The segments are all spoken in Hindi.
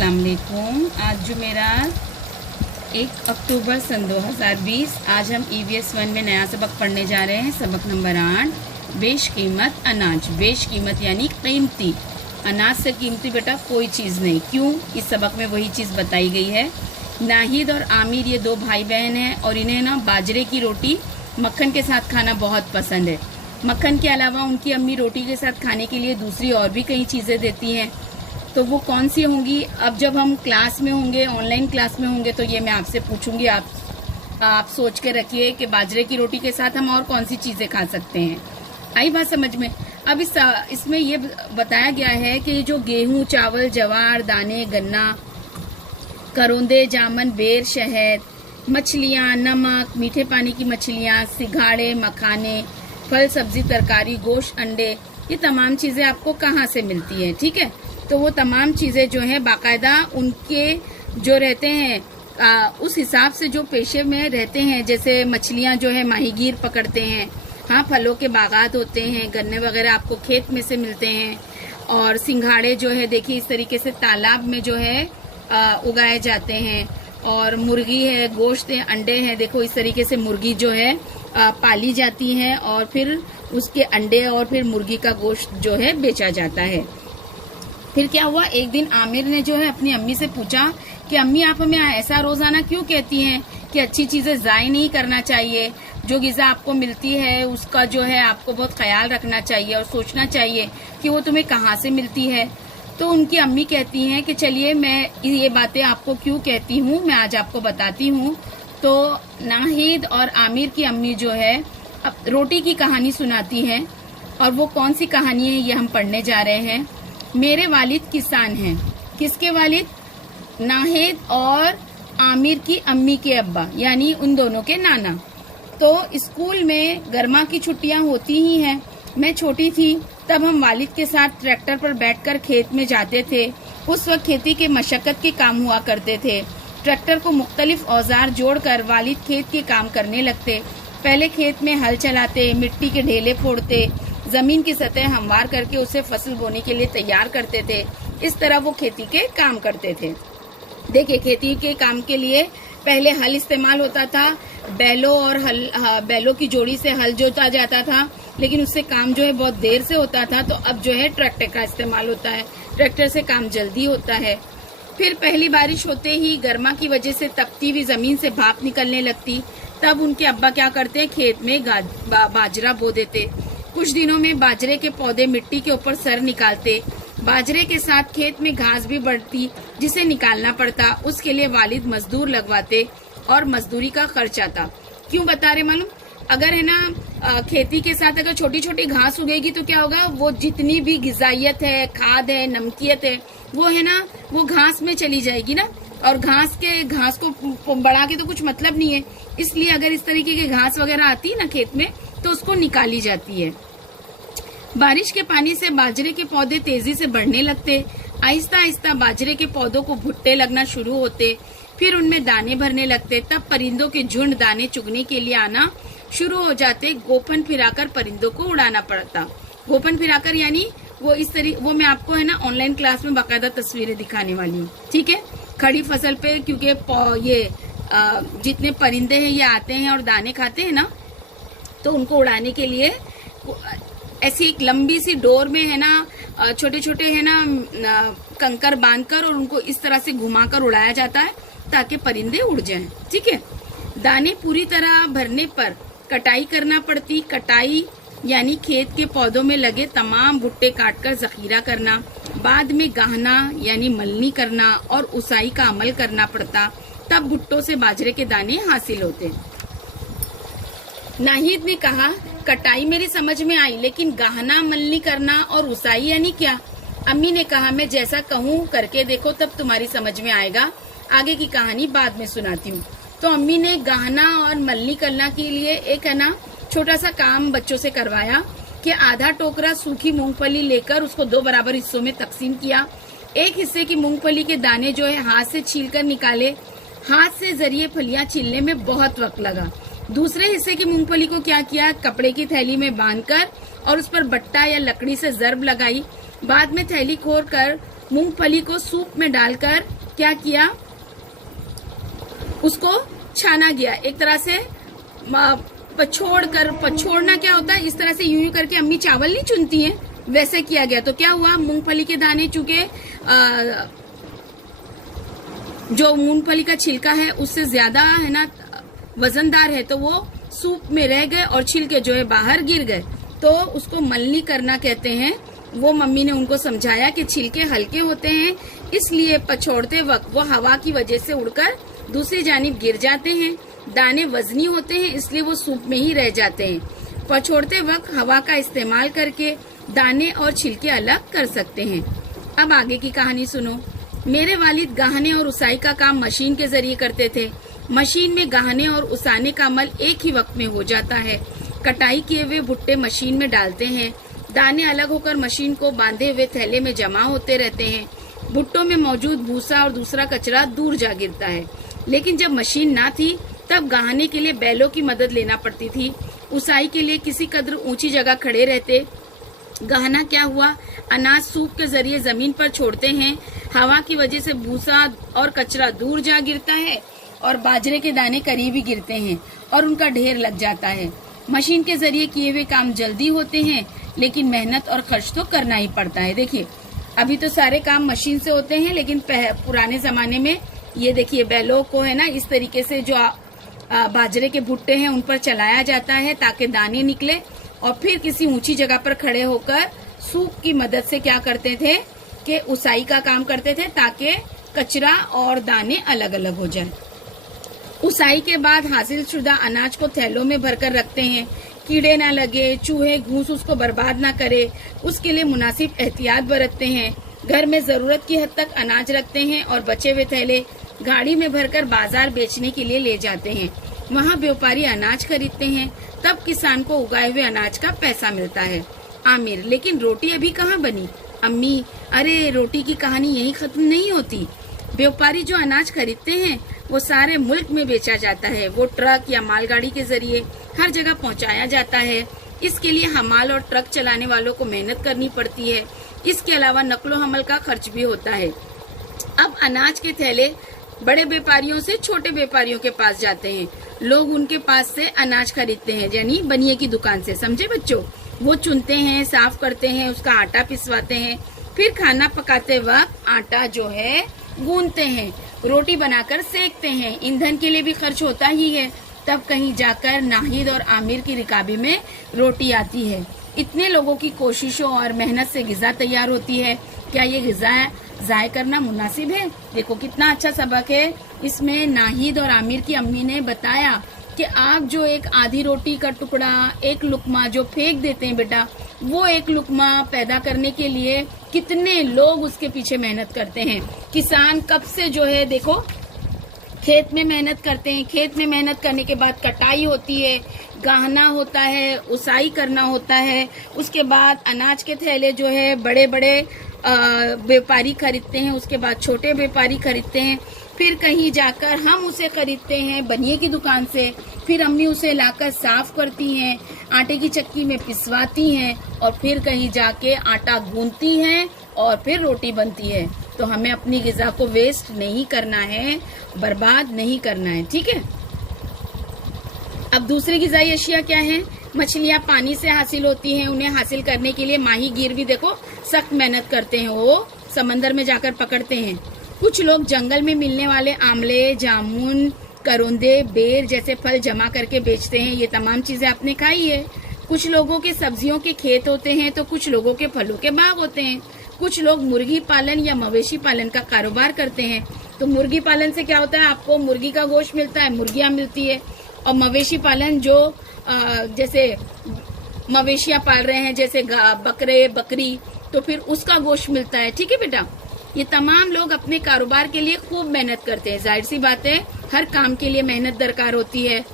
अस्सलाम वालेकुम। आज जो मेरा 1 अक्टूबर सन 2020, आज हम EVS 1 में नया सबक पढ़ने जा रहे हैं। सबक नंबर 8, बेशकीमत अनाज। बेशकीमत यानी कीमती। अनाज से कीमती बेटा कोई चीज़ नहीं। क्यों? इस सबक में वही चीज़ बताई गई है। नाहिद और आमिर ये 2 भाई बहन हैं और इन्हें ना बाजरे की रोटी मक्खन के साथ खाना बहुत पसंद है। मक्खन के अलावा उनकी अम्मी रोटी के साथ खाने के लिए दूसरी और भी कई चीज़ें देती हैं। तो वो कौन सी होंगी? अब जब हम क्लास में होंगे, ऑनलाइन क्लास में होंगे, तो ये मैं आपसे पूछूंगी। आप सोच के रखिए कि बाजरे की रोटी के साथ हम और कौन सी चीज़ें खा सकते हैं। आई बात समझ में? अब इसमें ये बताया गया है कि जो गेहूं, चावल, ज्वार, दाने, गन्ना, करौंदे, जामन, बेर, शहद, मछलियाँ, नमक, मीठे पानी की मछलियाँ, सिंघाड़े, मखाने, फल, सब्जी, तरकारी, गोश्त, अंडे, ये तमाम चीज़ें आपको कहाँ से मिलती हैं? ठीक है, तो वो तमाम चीज़ें जो है बाकायदा उनके जो रहते हैं उस हिसाब से जो पेशे में रहते हैं। जैसे मछलियाँ जो है माहीगीर पकड़ते हैं। हाँ, फलों के बागात होते हैं, गन्ने वगैरह आपको खेत में से मिलते हैं। और सिंघाड़े जो है देखिए इस तरीके से तालाब में जो है उगाए जाते हैं। और मुर्गी है, गोश्त है, अंडे हैं। देखो इस तरीके से मुर्गी जो है पाली जाती है और फिर उसके अंडे और फिर मुर्गी का गोश्त जो है बेचा जाता है। फिर क्या हुआ, एक दिन आमिर ने जो है अपनी अम्मी से पूछा कि अम्मी आप हमें ऐसा रोजाना क्यों कहती हैं कि अच्छी चीजें ज़ाय नहीं करना चाहिए, जो ग़िज़ा आपको मिलती है उसका जो है आपको बहुत ख्याल रखना चाहिए और सोचना चाहिए कि वो तुम्हें कहाँ से मिलती है। तो उनकी अम्मी कहती हैं कि चलिए मैं ये बातें आपको क्यों कहती हूँ, मैं आज आपको बताती हूँ। तो नाहिद और आमिर की अम्मी जो है अब रोटी की कहानी सुनाती हैं। और वो कौन सी कहानी है ये हम पढ़ने जा रहे हैं। मेरे वालिद किसान हैं। किसके वालिद? नाहिद और आमिर की अम्मी के अब्बा, यानी उन दोनों के नाना। तो स्कूल में गर्मा की छुट्टियां होती ही हैं। मैं छोटी थी तब हम वालिद के साथ ट्रैक्टर पर बैठकर खेत में जाते थे। उस वक्त खेती के मशक्कत के काम हुआ करते थे। ट्रैक्टर को मुख्तलिफ औजार जोड़कर वालिद खेत के काम करने लगते। पहले खेत में हल चलाते, मिट्टी के ढेले फोड़ते, जमीन की सतह हमवार करके उसे फसल बोने के लिए तैयार करते थे। इस तरह वो खेती के काम करते थे। देखिए खेती के काम के लिए पहले हल इस्तेमाल होता था। बैलों की जोड़ी से हल जोता जाता था, लेकिन उससे काम जो है बहुत देर से होता था। तो अब जो है ट्रैक्टर का इस्तेमाल होता है। ट्रैक्टर से काम जल्दी होता है। फिर पहली बारिश होते ही गर्मा की वजह से तपती हुई जमीन से भाप निकलने लगती। तब उनके अब्बा क्या करते, खेत में बाजरा बो देते। कुछ दिनों में बाजरे के पौधे मिट्टी के ऊपर सर निकालते। बाजरे के साथ खेत में घास भी बढ़ती जिसे निकालना पड़ता। उसके लिए वालिद मजदूर लगवाते और मजदूरी का खर्च आता। क्यों बता रहे मालूम? अगर है ना खेती के साथ अगर छोटी छोटी घास उगेगी तो क्या होगा, वो जितनी भी गिजाइत है, खाद है, नमकियत है, वो है ना वो घास में चली जाएगी ना। और घास को बढ़ा के तो कुछ मतलब नहीं है। इसलिए अगर इस तरीके की घास वगैरह आती है ना खेत में तो उसको निकाली जाती है। बारिश के पानी से बाजरे के पौधे तेजी से बढ़ने लगते। आहिस्ता आहिस्ता बाजरे के पौधों को भुट्टे लगना शुरू होते। फिर उनमें दाने भरने लगते। तब परिंदों के झुंड दाने चुगने के लिए आना शुरू हो जाते। गोपन फिराकर परिंदों को उड़ाना पड़ता। गोपन फिराकर यानी वो मैं आपको है ना ऑनलाइन क्लास में बाकायदा तस्वीरें दिखाने वाली हूँ। ठीक है, खड़ी फसल पे, क्योंकि ये जितने परिंदे हैं ये आते हैं और दाने खाते हैं ना, तो उनको उड़ाने के लिए ऐसी एक लंबी सी डोर में है ना छोटे छोटे है ना कंकर बांधकर और उनको इस तरह से घुमाकर उड़ाया जाता है ताकि परिंदे उड़ जाएं। ठीक है, दाने पूरी तरह भरने पर कटाई करना पड़ती। कटाई यानी खेत के पौधों में लगे तमाम भुट्टे काटकर जखीरा करना। बाद में गाहना यानी मलनी करना और उसाई का अमल करना पड़ता। तब भुट्टों से बाजरे के दाने हासिल होते। नाहिद ने कहा, कटाई मेरी समझ में आई, लेकिन गाहना मलनी करना और उसाई यानी क्या? अम्मी ने कहा, मैं जैसा कहूँ करके देखो तब तुम्हारी समझ में आएगा। आगे की कहानी बाद में सुनाती हूँ। तो अम्मी ने गाहना और मलनी करना के लिए एक है ना छोटा सा काम बच्चों से करवाया कि आधा टोकरा सूखी मूंगफली लेकर उसको 2 बराबर हिस्सों में तकसीम किया। एक हिस्से की मूंगफली के दाने जो है हाथ से छीलकर निकाले। हाथ से जरिए फलियां छीलने में बहुत वक्त लगा। दूसरे हिस्से की मूंगफली को क्या किया, कपड़े की थैली में बांधकर और उस पर बट्टा या लकड़ी से जर्ब लगाई। बाद में थैली खोल कर मूंगफली को सूप में डालकर क्या किया, उसको छाना गया। एक तरह से पछोड़ना क्या होता है, इस तरह से यूं करके अम्मी चावल नहीं चुनती हैं, वैसे किया गया। तो क्या हुआ, मूंगफली के दाने चूंकि जो मूंगफली का छिलका है उससे ज्यादा है ना वजनदार है, तो वो सूप में रह गए और छिलके जो है बाहर गिर गए। तो उसको मलनी करना कहते हैं। वो मम्मी ने उनको समझाया कि छिलके हल्के होते हैं, इसलिए पछोड़ते वक्त वो हवा की वजह से उड़कर दूसरी जानिब गिर जाते हैं। दाने वजनी होते हैं, इसलिए वो सूप में ही रह जाते हैं। पछोड़ते वक्त हवा का इस्तेमाल करके दाने और छिलके अलग कर सकते हैं। अब आगे की कहानी सुनो। मेरे वालिद गाहने और उसाई का काम मशीन के जरिए करते थे। मशीन में गाहने और उसाने का अमल एक ही वक्त में हो जाता है। कटाई किए हुए भुट्टे मशीन में डालते हैं। दाने अलग होकर मशीन को बांधे हुए थैले में जमा होते रहते हैं। भुट्टों में मौजूद भूसा और दूसरा कचरा दूर जा गिरता है। लेकिन जब मशीन ना थी तब गाहने के लिए बैलों की मदद लेना पड़ती थी। उसाई के लिए किसी कदर ऊंची जगह खड़े रहते। गहना क्या हुआ, अनाज सूप के जरिए जमीन पर छोड़ते हैं। हवा की वजह से भूसा और कचरा दूर जा गिरता है और बाजरे के दाने करीब ही गिरते हैं और उनका ढेर लग जाता है। मशीन के जरिए किए हुए काम जल्दी होते हैं, लेकिन मेहनत और खर्च तो करना ही पड़ता है। देखिए अभी तो सारे काम मशीन से होते हैं, लेकिन पुराने जमाने में ये देखिए बैलों को है ना इस तरीके से जो बाजरे के भुट्टे हैं उन पर चलाया जाता है ताकि दाने निकले, और फिर किसी ऊंची जगह पर खड़े होकर सूप की मदद से क्या करते थे कि उसाई का काम करते थे ताकि कचरा और दाने अलग अलग हो जाए। उसाई के बाद हासिल शुदा अनाज को थैलों में भरकर रखते हैं। कीड़े ना लगे, चूहे घूस उसको बर्बाद ना करे, उसके लिए मुनासिब एहतियात बरतते हैं। घर में जरूरत की हद तक अनाज रखते हैं और बचे हुए थैले गाड़ी में भरकर बाजार बेचने के लिए ले जाते हैं। वहाँ व्यापारी अनाज खरीदते हैं, तब किसान को उगाए हुए अनाज का पैसा मिलता है। आमिर, लेकिन रोटी अभी कहाँ बनी? अम्मी, अरे रोटी की कहानी यही खत्म नहीं होती। व्यापारी जो अनाज खरीदते हैं वो सारे मुल्क में बेचा जाता है। वो ट्रक या मालगाड़ी के जरिए हर जगह पहुंचाया जाता है। इसके लिए हमाल और ट्रक चलाने वालों को मेहनत करनी पड़ती है। इसके अलावा नकलो हमल का खर्च भी होता है। अब अनाज के थैले बड़े व्यापारियों से छोटे व्यापारियों के पास जाते हैं। लोग उनके पास से अनाज खरीदते हैं, यानी बनिए की दुकान से। समझे बच्चों? वो चुनते हैं, साफ करते हैं, उसका आटा पिसवाते हैं, फिर खाना पकाते वक्त आटा जो है गूंथते हैं, रोटी बनाकर सेकते हैं। ईंधन के लिए भी खर्च होता ही है। तब कहीं जाकर नाहिद और आमिर की रिकाबी में रोटी आती है। इतने लोगों की कोशिशों और मेहनत से गिजा तैयार होती है। क्या ये गिजा ज़ाय करना मुनासिब है? देखो कितना अच्छा सबक है इसमें। नाहिद और आमिर की अम्मी ने बताया कि आप जो एक आधी रोटी का टुकड़ा, एक लुकमा जो फेंक देते हैं बेटा, वो एक लुकमा पैदा करने के लिए कितने लोग उसके पीछे मेहनत करते हैं। किसान कब से जो है देखो खेत में मेहनत करते हैं। खेत में मेहनत करने के बाद कटाई होती है, गाहना होता है, उसाई करना होता है। उसके बाद अनाज के थैले जो है बड़े बड़े व्यापारी खरीदते हैं, उसके बाद छोटे व्यापारी खरीदते हैं, फिर कहीं जाकर हम उसे खरीदते हैं बनिए की दुकान से। फिर अम्मी उसे लाकर साफ करती हैं, आटे की चक्की में पिसवाती हैं और फिर कहीं जाके आटा गूंथती हैं और फिर रोटी बनती है। तो हमें अपनी गिजा को वेस्ट नहीं करना है, बर्बाद नहीं करना है, ठीक है। अब दूसरी गिजाई अशिया क्या है? मछलियाँ पानी से हासिल होती हैं। उन्हें हासिल करने के लिए माही गिर भी देखो सख्त मेहनत करते हैं, वो समंदर में जाकर पकड़ते हैं। कुछ लोग जंगल में मिलने वाले आमले, जामुन, करौंदे, बेर जैसे फल जमा करके बेचते हैं। ये तमाम चीजें आपने खाई है। कुछ लोगों के सब्जियों के खेत होते हैं तो कुछ लोगों के फलों के बाग होते हैं। कुछ लोग मुर्गी पालन या मवेशी पालन का कारोबार करते हैं। तो मुर्गी पालन से क्या होता है, आपको मुर्गी का गोश्त मिलता है, मुर्गियां मिलती है। और मवेशी पालन जो जैसे मवेशियां पाल रहे हैं जैसे बकरे, बकरी, तो फिर उसका गोश्त मिलता है, ठीक है बेटा। ये तमाम लोग अपने कारोबार के लिए खूब मेहनत करते हैं। जाहिर सी बात है हर काम के लिए मेहनत दरकार होती है।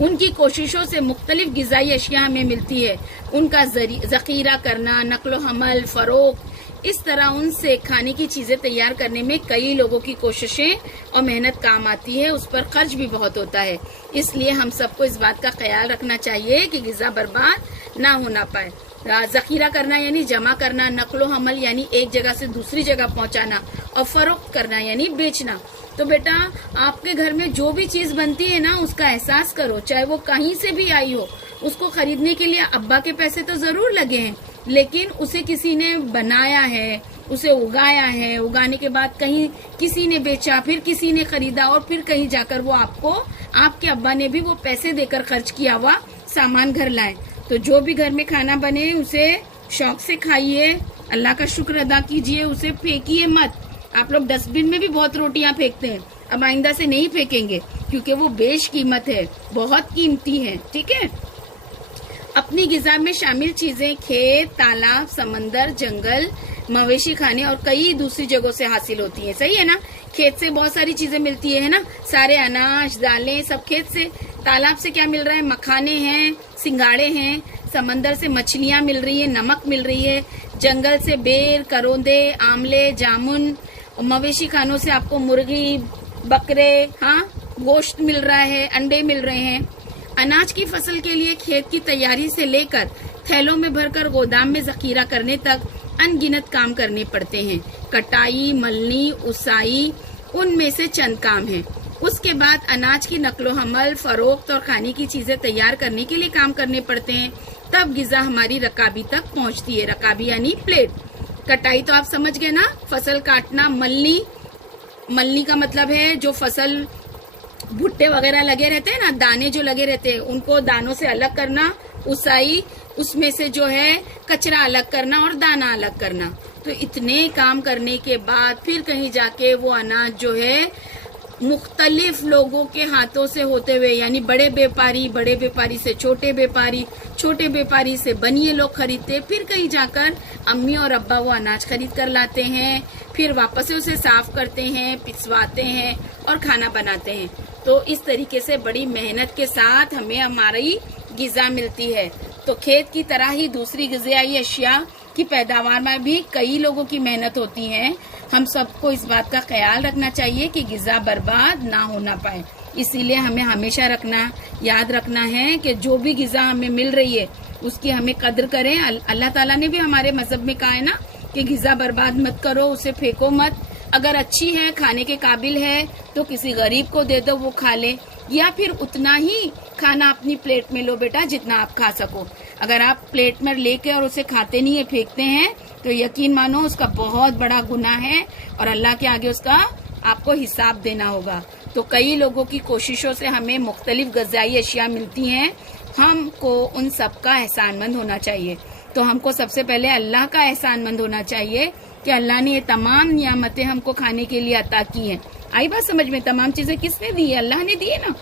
उनकी कोशिशों से मुख्तलिफ गिजाई अशिया हमें मिलती है। उनका जखीरा करना, नकलो हमल, फरोख्त, इस तरह उनसे खाने की चीजें तैयार करने में कई लोगों की कोशिशें और मेहनत काम आती है। उस पर खर्च भी बहुत होता है। इसलिए हम सबको इस बात का ख्याल रखना चाहिए कि गिजा बर्बाद ना होना पाए। जखीरा करना यानी जमा करना, नकलो हमल यानी एक जगह से दूसरी जगह पहुंचाना, और फरोख्त करना यानी बेचना। तो बेटा आपके घर में जो भी चीज बनती है ना उसका एहसास करो, चाहे वो कहीं से भी आई हो। उसको खरीदने के लिए अब्बा के पैसे तो जरूर लगे हैं, लेकिन उसे किसी ने बनाया है, उसे उगाया है, उगाने के बाद कहीं किसी ने बेचा, फिर किसी ने खरीदा, और फिर कहीं जाकर वो आपको, आपके अब्बा ने भी वो पैसे देकर खर्च किया हुआ सामान घर लाए। तो जो भी घर में खाना बने उसे शौक से खाइए, अल्लाह का शुक्र अदा कीजिए, उसे फेंकिए मत। आप लोग डस्टबिन में भी बहुत रोटियां फेंकते हैं, अब आइंदा से नहीं फेंकेंगे क्योंकि वो बेशकीमत है, बहुत कीमती है। ठीक है। अपनी गिज़ा में शामिल चीजें खेत, तालाब, समंदर, जंगल, मवेशी खाने और कई दूसरी जगहों से हासिल होती है। सही है ना। खेत से बहुत सारी चीजें मिलती है ना, सारे अनाज, दालें सब खेत से। तालाब से क्या मिल रहा है? मखाने हैं, सिंगाड़े हैं। समंदर से मछलियां मिल रही है, नमक मिल रही है। जंगल से बेर, करौंदे, आमले, जामुन। मवेशी खानों से आपको मुर्गी, बकरे, हाँ, गोश्त मिल रहा है, अंडे मिल रहे हैं। अनाज की फसल के लिए खेत की तैयारी से लेकर थैलों में भरकर गोदाम में जखीरा करने तक अनगिनत काम करने पड़ते हैं। कटाई, मलनी, उसाई उनमें से चंद काम हैं। उसके बाद अनाज की नकलो हमल, फरोख्त और खाने की चीजें तैयार करने के लिए काम करने पड़ते हैं। तब गिजा हमारी रकाबी तक पहुंचती है। रकाबी यानी प्लेट। कटाई तो आप समझ गए ना, फसल काटना। मलनी का मतलब है जो फसल, भुट्टे वगैरह लगे रहते हैं ना, दाने जो लगे रहते हैं उनको दानों से अलग करना। उसाई, उसमें से जो है कचरा अलग करना और दाना अलग करना। तो इतने काम करने के बाद फिर कहीं जाके वो अनाज जो है मुख्तलिफ लोगों के हाथों से होते हुए, यानी बड़े व्यापारी से छोटे व्यापारी से बनिए लोग खरीदते, फिर कहीं जाकर अम्मी और अब्बा वो अनाज खरीद कर लाते हैं, फिर वापस से उसे साफ करते हैं, पिसवाते हैं और खाना बनाते हैं। तो इस तरीके से बड़ी मेहनत के साथ हमें हमारी गिज़ा मिलती है। तो खेत की तरह ही दूसरी ग़िज़ाई अशिया की पैदावार में भी कई लोगों की मेहनत होती है। हम सबको इस बात का ख्याल रखना चाहिए कि गिज़ा बर्बाद ना होना पाए। इसीलिए हमें हमेशा याद रखना है कि जो भी गिज़ा हमें मिल रही है उसकी हमें कद्र करें। अल्लाह ताला ने भी हमारे मजहब में कहा है ना कि गिज़ा बर्बाद मत करो, उसे फेंको मत। अगर अच्छी है, खाने के काबिल है तो किसी गरीब को दे दो, वो खा ले, या फिर उतना ही खाना अपनी प्लेट में लो बेटा जितना आप खा सको। अगर आप प्लेट में लेके और उसे खाते नहीं है, फेंकते हैं, तो यकीन मानो उसका बहुत बड़ा गुनाह है और अल्लाह के आगे उसका आपको हिसाब देना होगा। तो कई लोगों की कोशिशों से हमें मुख्तलिफ ग़िज़ाई अशिया मिलती हैं, हमको उन सब का एहसानमंद होना चाहिए। तो हमको सबसे पहले अल्लाह का एहसानमंद होना चाहिए कि अल्लाह ने ये तमाम नियामतें हमको खाने के लिए अता की हैं। आई बात समझ में? तमाम चीजें किसने दी है? अल्लाह ने दी है ना।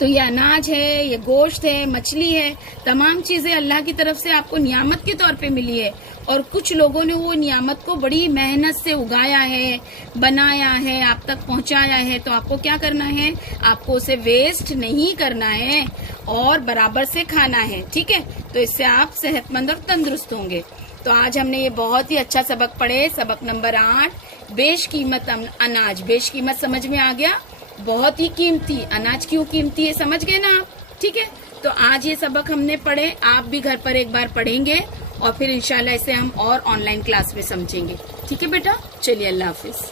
तो ये अनाज है, ये गोश्त है, मछली है, तमाम चीजें अल्लाह की तरफ से आपको नियामत के तौर पे मिली है। और कुछ लोगों ने वो नियामत को बड़ी मेहनत से उगाया है, बनाया है, आप तक पहुंचाया है। तो आपको क्या करना है? आपको उसे वेस्ट नहीं करना है और बराबर से खाना है। ठीक है। तो इससे आप सेहतमंद और तंदुरुस्त होंगे। तो आज हमने ये बहुत ही अच्छा सबक पढ़े। सबक नंबर 8, बेशकीमत अनाज। बेशकीमत समझ में आ गया? बहुत ही कीमती। अनाज क्यों कीमती है समझ गए ना आप? ठीक है। तो आज ये सबक हमने पढ़े, आप भी घर पर एक बार पढ़ेंगे और फिर इंशाल्लाह इसे हम और ऑनलाइन क्लास में समझेंगे। ठीक है बेटा, चलिए अल्लाह हाफिज।